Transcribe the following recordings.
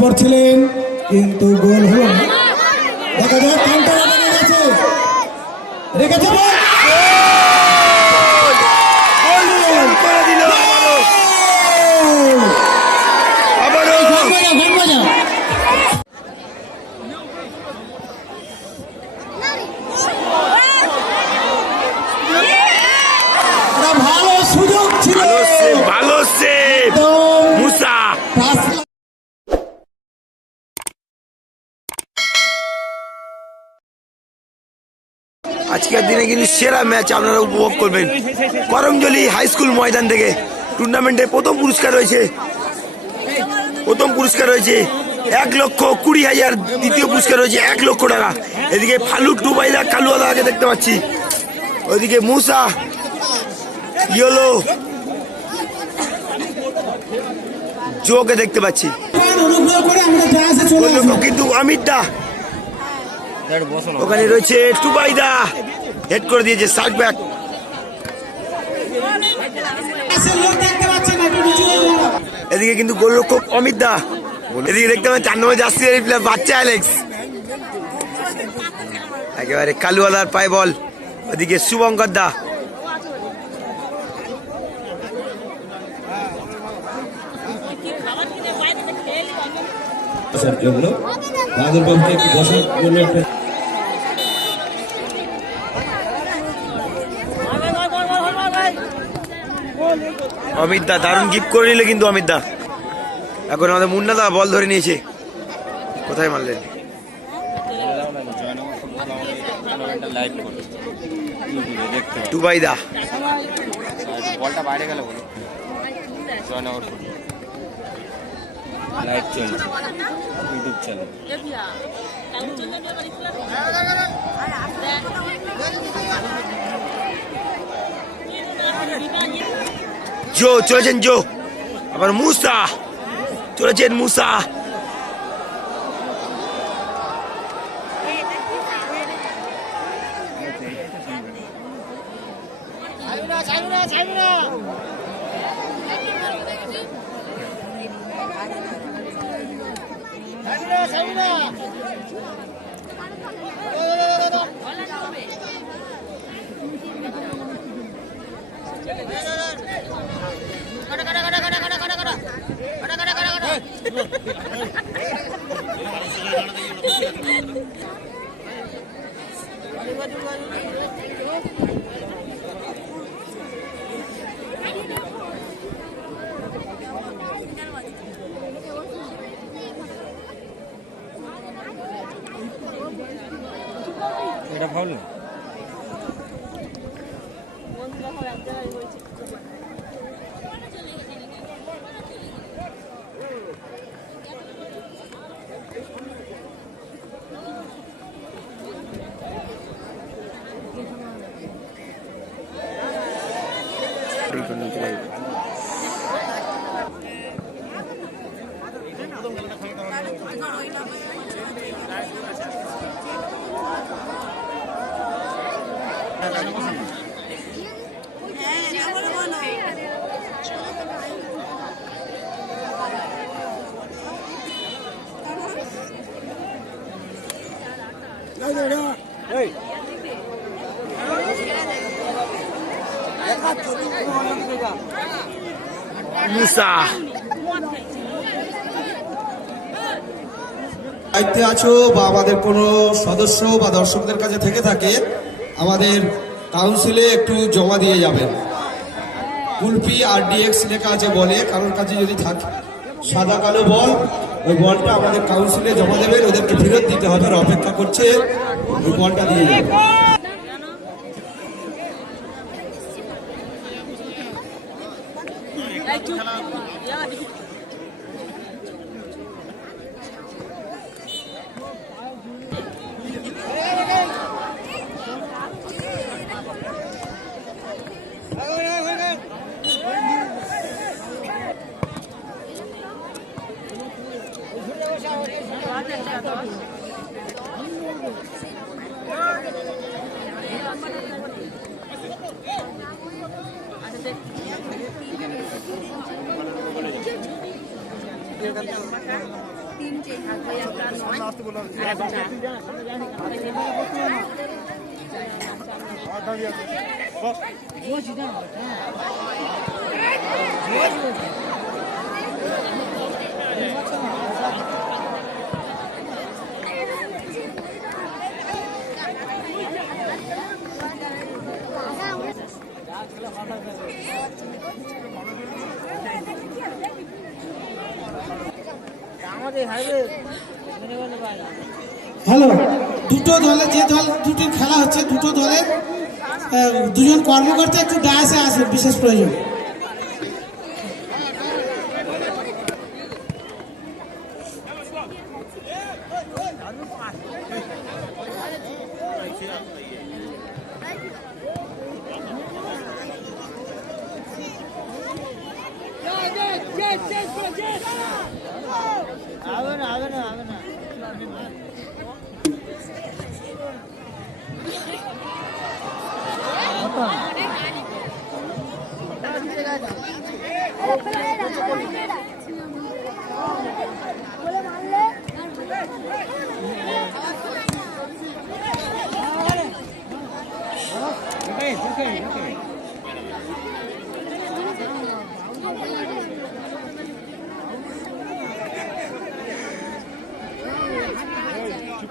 করছিলেন কিন্তু গোল হলো দেখা যাক রেখেছে বল। গোল গোল করে দিল আবারও আবারও ঘর বাজা, ঘর বাজা। একটা ভালো সুযোগ ছিল। ভালো সেভ মুসা। আজকের দিনে কিন্তু সেরা ম্যাচ আপনারা উপভোগ করবেন। করমজলি হাই স্কুল ময়দান থেকে টুর্নামেন্টের প্রথম পুরস্কার রয়েছে। প্রথম পুরস্কার রয়েছে এক লক্ষ কুড়ি হাজার দ্বিতীয় পুরস্কার রয়েছে এক লক্ষ টাকা। এদিকে ফালু টুবাইদা কালুয়াদাকে দেখতে পাচ্ছি। ওইদিকে মুসা ইয়েলো। জোকে দেখতে পাচ্ছি। কিন্তু অমিত দা। ওখানে রয়েছে টুবাইদা হেড করে দিয়েছে সার্ক ব্যাক। এদিকে কিন্তু গোলরক্ষক অমিত দা। এদিকে দেখতে পাচ্ছি চার নম্বর প্লেয়ার বাচ্চা অ্যালেক্স একেবারে কালুয়ালার পায় বল। ওদিকে শুভঙ্কর দা। আসার জন্য বাদল বাবুকে একটু বসার জন্য একটা। অমিত দা দারুণ গিফট করে নিলে কিন্তু অমিত দা। এখন আমাদের মুন্না দা বল ধরে নিয়েছে। কোথায় মারলেন? টুবাই দা। বলটা বাইরে গেলে বলো জয়নগর ফুটবল। লাইভ চলছে ইউটিউব চ্যানেল জো চলেছেন জো আবার মুসা। চলেছেন মুসা। এটা 跟后两跟一个一起 মুসা দায়িত্বে আছো বা আমাদের কোনো সদস্য বা দর্শকদের কাছে থেকে থাকে আমাদের কাউন্সিলে একটু জমা দিয়ে যাবেন। কুলপি আর ডিএক্স লেখা আছে বলে কারোর কাছে যদি থাকে সাদা কালো বল ওই বলটা আমাদের কাউন্সিলে জমা দেবেন ওদেরকে ফেরত দিতে হবে অপেক্ষা করছে। ওই বলটা দিয়ে যাবেন হ্যালো দুটো দলে যে দল দুটি খেলা হচ্ছে দুটো দলে দুজন কর্মকর্তা একটু ডায়াসে আসবে বিশেষ প্রয়োজন அவன அவன அவன Okay, okay, okay.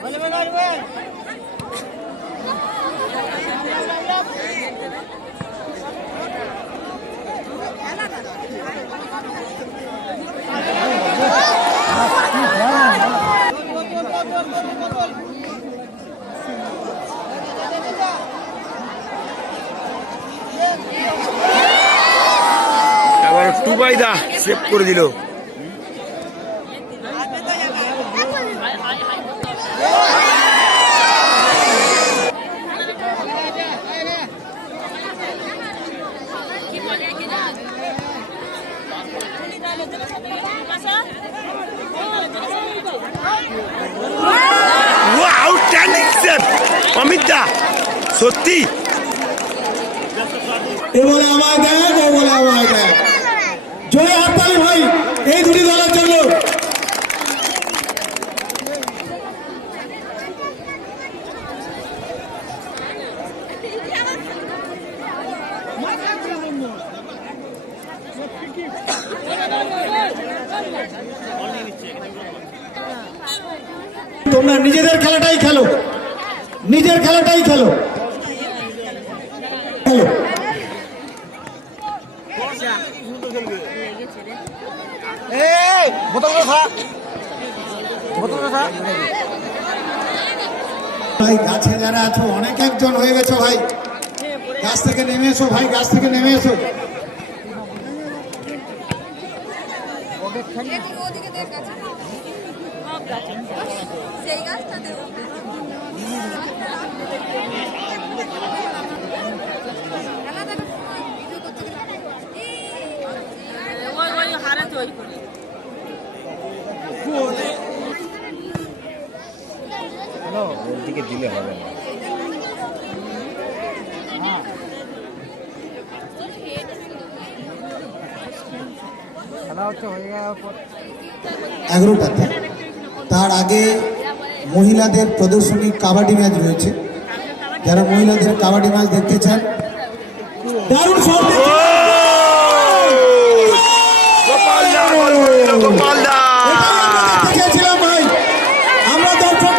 Vale, vale, vale. এবার টুবাইদা সেভ করে দিল আউটস্ট্যান্ডিং সেভ অমিত দা হাততালি ভাই এই তোমরা নিজেদের খেলাটাই খেলো। নিজের খেলাটাই খেলো খেলো। ভাই গাছে যারা আছো অনেক একজন হয়ে গেছো ভাই গাছ থেকে নেমে এসো ভাই গাছ থেকে নেমে এসো ওদিকে দেখ গাছ সব গাছ সেই গাছটাতে খেলা দেখার সময় ভিডিও করতে গেলে ওই ওই হারে তৈরি করে এগারোটাতে তার আগে মহিলাদের প্রদর্শনী কাবাডি ম্যাচ রয়েছে। যারা মহিলাদের কাবাডি ম্যাচ দেখতে চান দারুণ শট গোপাল দা গোল করে দিল, গোপাল দা চেয়েছিলাম ভাই আমরা দর্শক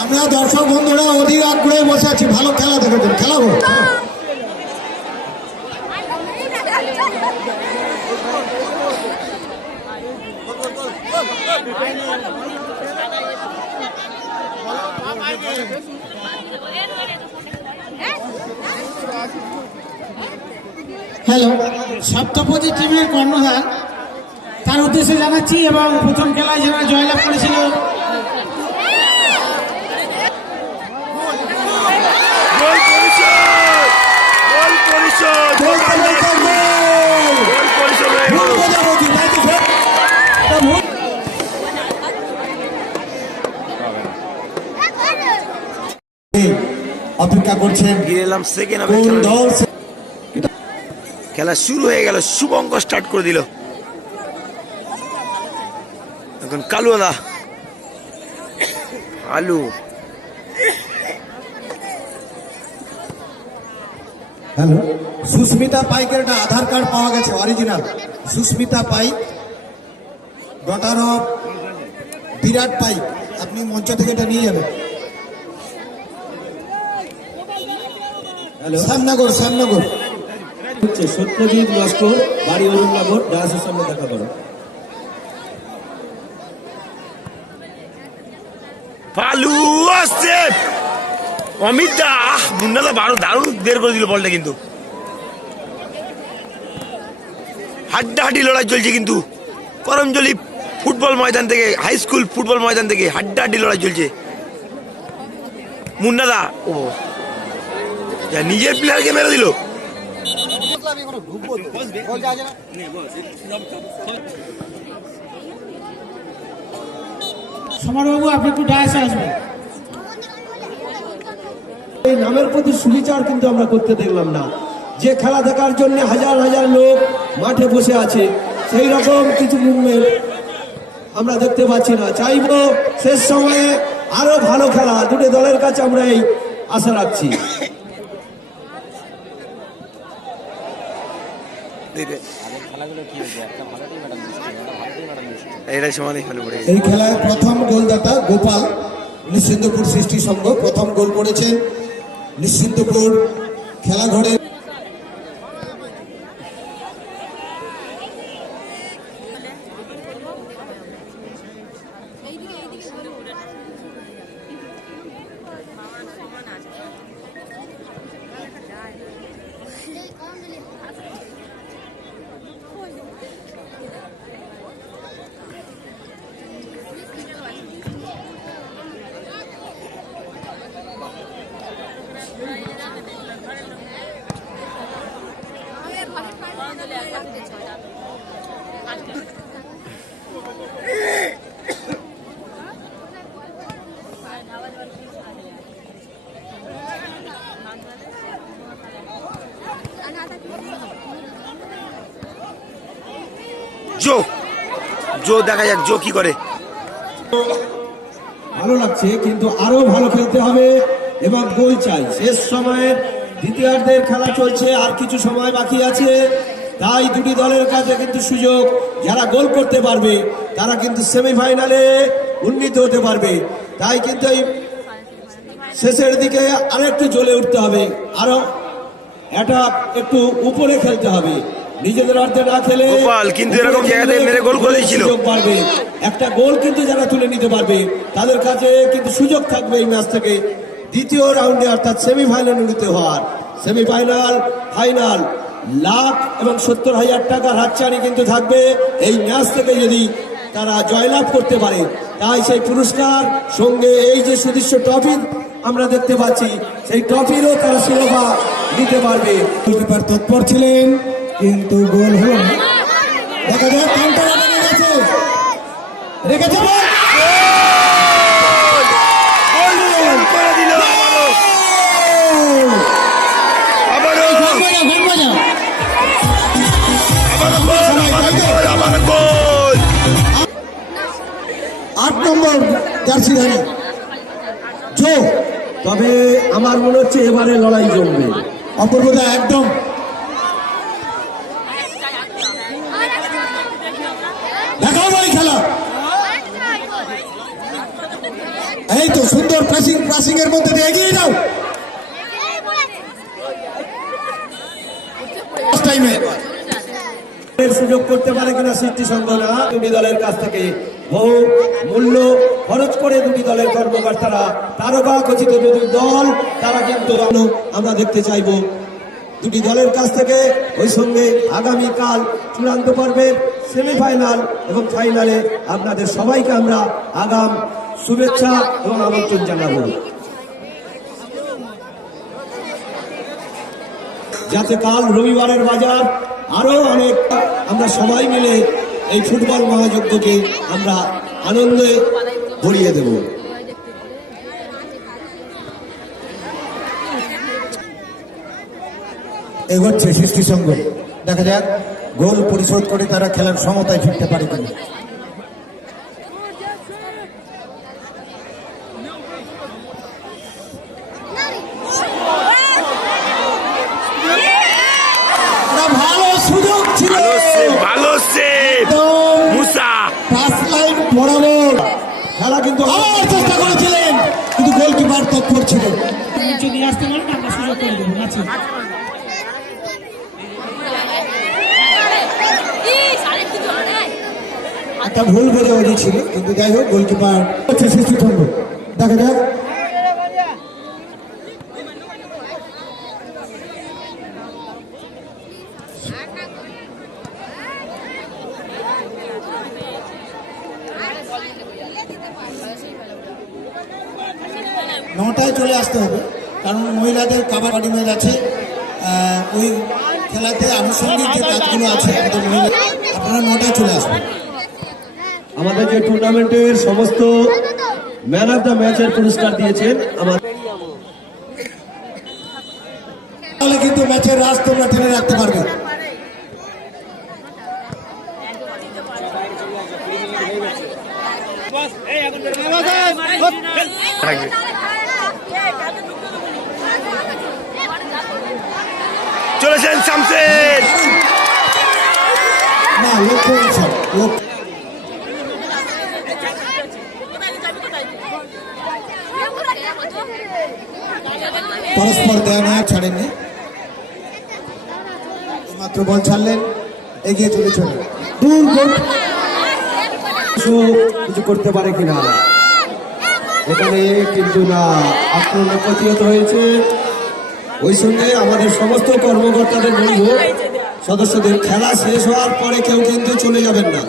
আমরা দর্শক বন্ধুরা অধীর আগ্রহে বসে আছি। ভালো খেলা দেখেছেন খেলাবো হ্যালো সপ্তপদী টিমের কর্ণধার তার উদ্দেশ্যে জানাচ্ছি এবং প্রথম খেলায় যারা জয়লাভ করেছিল। অপেক্ষা করছেন ফিরে এলাম সেকেন্ড কোন দল? খেলা শুরু হয়ে গেল শুভঙ্ক স্টার্ট করে দিল। এখন কালু দা আলু। হ্যালো, সুস্মিতা পাইকের একটা আধার কার্ড পাওয়া গেছে original Susmita Paik daughter of Birat Paik, আপনি মঞ্চ থেকে এটা নিয়ে যাবেন। হ্যালো, শ্যামনগর শ্যামনগর। হচ্ছে সত্যজিৎ বাড়ি সামনে দেখা করো। পালু আসছে। অমিত দা আহ, মুন্না দা বারো দারুণ বের করে দিল বলটা কিন্তু। হাড্ডাহাড্ডি লড়াই চলছে কিন্তু। করমজলি ফুটবল ময়দান থেকে হাই স্কুল ফুটবল ময়দান থেকে হাড্ডাহাড্ডি লড়াই চলছে। মুন্নাদা ও যা নিজের প্লেয়ারকে মেরে দিল। সমরবাবু আপনি একটু ডায়াসে আসবেন। এই নামের প্রতি সুবিচার কিন্তু আমরা করতে দেখলাম না। যে খেলা দেখার জন্য হাজার হাজার লোক মাঠে বসে আছে সেই রকম কিছু মুভমেন্ট আমরা দেখতে পাচ্ছি না। চাইব শেষ সময়ে আরও ভালো খেলা। দুটো দলের কাছে আমরা এই আশা রাখছি। এটাই সমানই ফেলে পড়ে এই খেলায় প্রথম গোলদাতা গোপাল নিশ্চিন্তপুর সৃষ্টি সংঘ প্রথম গোল করেছেন নিশ্চিন্তপুর খেলাঘরে জো জো দেখা যাক, জো কি করে। ভালো লাগছে, কিন্তু আরও ভালো খেলতে হবে, এবং গোল চাই। শেষ সময়ে দ্বিতীয়ার্ধের খেলা চলছে, আর কিছু সময় বাকি আছে। তাই দুটি দলের কাছে কিন্তু সুযোগ। যারা গোল করতে পারবে, তারা কিন্তু সেমিফাইনালে উন্নীত হতে পারবে। তাই কিন্তু এই শেষের দিকে আরেকটু জ্বলে উঠতে হবে। আরও এটা একটু উপরে খেলতে হবে। নিজেদের অর্ধে না খেলে গোপাল, কিন্তু এরকম জায়গাতে মেরে গোল করলেই ছিল। বাড়বে একটা গোল কিন্তু যারা তুলে নিতে পারবে তাদের কাছে কিন্তু সুযোগ থাকবে এই ম্যাচ থেকে। দ্বিতীয় রাউন্ডে অর্থাৎ সেমিফাইনাল উন্নীত হওয়ার। সেমিফাইনাল ফাইনাল লাখ এবং সত্তর হাজার টাকার হাতছানি কিন্তু থাকবে এই ম্যাচ থেকে যদি তারা জয়লাভ করতে পারে। তাই সেই পুরস্কার সঙ্গে এই যে সুদৃশ্য ট্রফি আমরা দেখতে পাচ্ছি সেই ট্রফিরও তারা শিরোপা নিতে পারবে। তৎপর ছিলেন। কিন্তু গোল হলো না। দেখা যাক কাউন্টার রেখে গেছে রেখেছে বল। আট নম্বর জার্সিধারী জো তবে আমার মনে হচ্ছে এবারে লড়াই জমবে। অপূর্বদা একদম দেখাও ভাই খেলা এই তো সুন্দর প্রেসিং প্রেসিং এর মধ্যে দিয়ে এগিয়ে যাও। সুযোগ করতে পারে কিনা সৃষ্টি সংঘ না দুটি দলের কাছ থেকে বহু মূল্য খরচ করে দুটি দলের কর্মকর্তারা, তারকা খচিত দুটি দল, তারা কিন্তু আমরা দেখতে চাইব। দুটি দলের কাছ থেকে ওই সঙ্গে আগামীকাল চূড়ান্ত পর্বের সেমিফাইনাল এবং ফাইনালে আপনাদের সবাইকে আমরা আগাম শুভেচ্ছা এবং আমন্ত্রণ জানাব। যাতে কাল রবিবারের বাজার আরও অনেক আমরা সবাই মিলে এই ফুটবল মহাযজ্ঞকে আমরা আনন্দে ভরিয়ে দেব। এগোচ্ছে সৃষ্টি সঙ্গ দেখা যাক গোল পরিশোধ করে তারা খেলার সমতায় ফিরতে পারে কিনা। নিচে নিয়ে আসতে পারেন আমরা সুযোগ করে দেবো। একটা ভুল বোঝাবুঝি ছিল কিন্তু যাই হোক গোলকিপার দেখা যাক নটায় চলে আসতে হবে। কারণ মহিলাদের কাবাডি ম্যাচ আছে ওই খেলাতে আনুষঙ্গিক যে কাজগুলো আছে আমাদের মহিলা আপনারা নটায় চলে আসবেন। আমাদের যে টুর্নামেন্টের সমস্ত ম্যান অফ দ্য ম্যাচের পুরস্কার দিয়েছেন আমার তাহলে কিন্তু ম্যাচের রাজ তোমরা টেনে রাখতে পারবে। থাকবে। চলেছেন শামসের না লক্ষ্য ইনসাফ লক্ষ্য পরস্পর দেওয়া নেওয়া ছাড়েননি। মাত্র বল ছাড়লেন, এগিয়ে চলে চলে। দূর কিছু করতে পারে কিনা? এখানে কিন্তু না, আক্রমণ প্রতিহত হয়েছে। ওই সঙ্গে আমাদের সমস্ত কর্মকর্তাদের বলব সদস্যদের খেলা শেষ হওয়ার পরে কেউ কিন্তু চলে যাবেন না।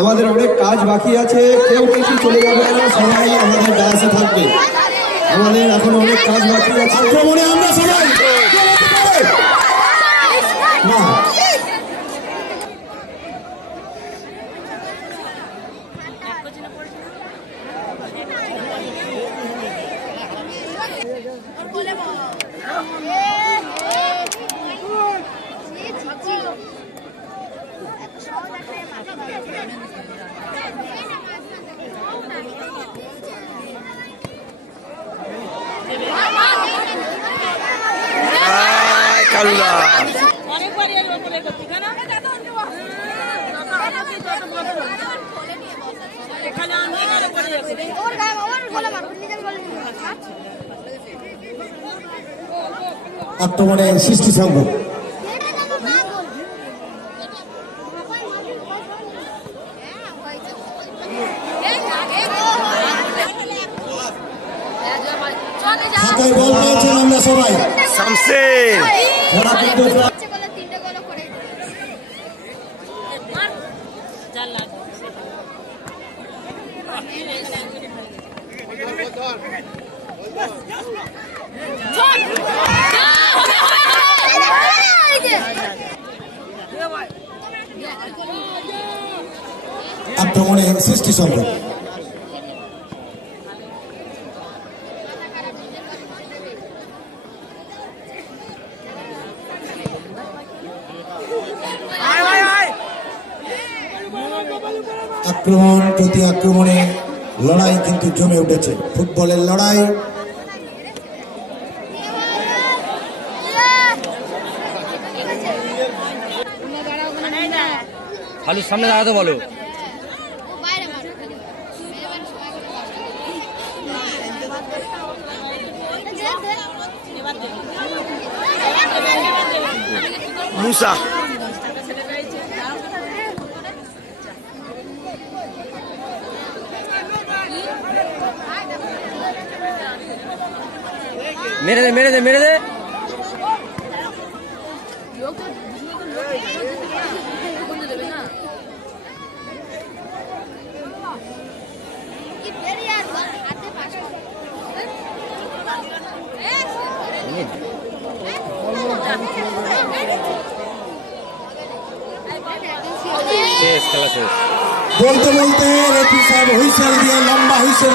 আমাদের অনেক কাজ বাকি আছে, কেউ কিন্তু চলে যাবে না, সবাই আমাদের ডায়াসে থাকবে। আমাদের এখন অনেক কাজ বাকি আছে। আক্রমণে আমরা সবাই না আয়, কালুদা অনেকবারই এর ওপরে করছি, কেন? এখানে আমি এখানে পড়ে যাচ্ছি। ওর আক্রমণে সৃষ্টি সংঘ বল পেয়েছেন আমরা সবাই খেলা কিন্তু প্রায় তিনটে গোল করে আক্রমণে সৃষ্টি সংঘ আক্রমণ প্রতি আক্রমণে লড়াই কিন্তু জমে উঠেছে। ফুটবলের লড়াই খালুর সামনে দাঁড়াতে বলো। মুসা। মেরে দে মেরে দে মেরে দে। শেষ খেলা শেষ বলতে বলতে রেফি সাহেব হুইসেল দিয়ে লম্বা হুইসেল